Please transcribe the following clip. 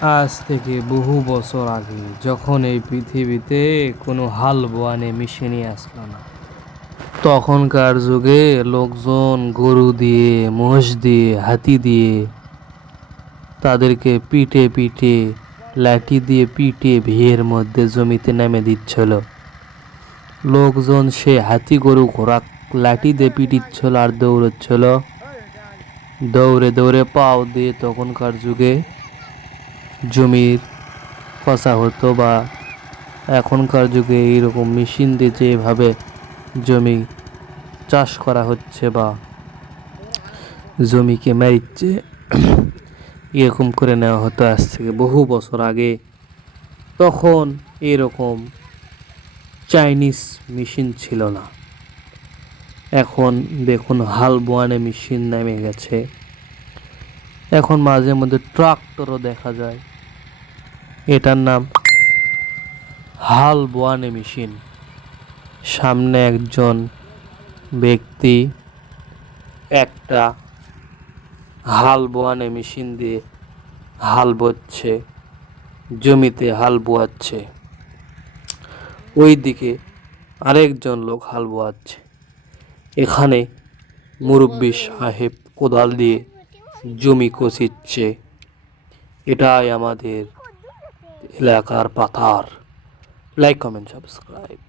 আজ থেকে বহু বছর আগে যখন এই পৃথিবীতে কোনো হাল বোয়ানে মেশিনই আসলো না, তখনকার যুগে লোকজন গরু দিয়ে, মোষ দিয়ে, হাতি দিয়ে তাদেরকে পিটে পিটে, লাঠি দিয়ে পিটে ভিড়ের মধ্যে জমিতে নেমে দিচ্ছিল। লোকজন সে হাতি গরু ঘোড়া লাঠি দিয়ে পিটিচ্ছিল আর দৌড়চ্ছিল। দৌড়ে দৌড়ে পাও দিয়ে তখনকার যুগে জমির ফসা হতো বা এখনকার যুগে এইরকম মেশিন দিয়ে যেভাবে জমি চাষ করা হচ্ছে বা জমিকে মারিচ্ছে, এরকম করে নেওয়া হতো আজ থেকে বহু বছর আগে। তখন এরকম চাইনিজ মেশিন ছিল না। এখন দেখুন হাল বোয়ানে মেশিন নেমে গেছে। এখন মাঝে মধ্যে ট্রাক্টরও দেখা যায়। এটার নাম হাল বোয়ানে মেশিন। সামনে একজন ব্যক্তি একটা হাল বোয়ানে মেশিন দিয়ে হাল বচ্ছে, জমিতে হাল বোয়াচ্ছে। ওই দিকে আরেকজন লোক হাল বোয়াচ্ছে। এখানে মুরব্বী সাহেব কোদাল দিয়ে জমি কষিচ্ছে। এটাই আমাদের এলাকার পাথার লাইক কমেন্ট সাবস্ক্রাইব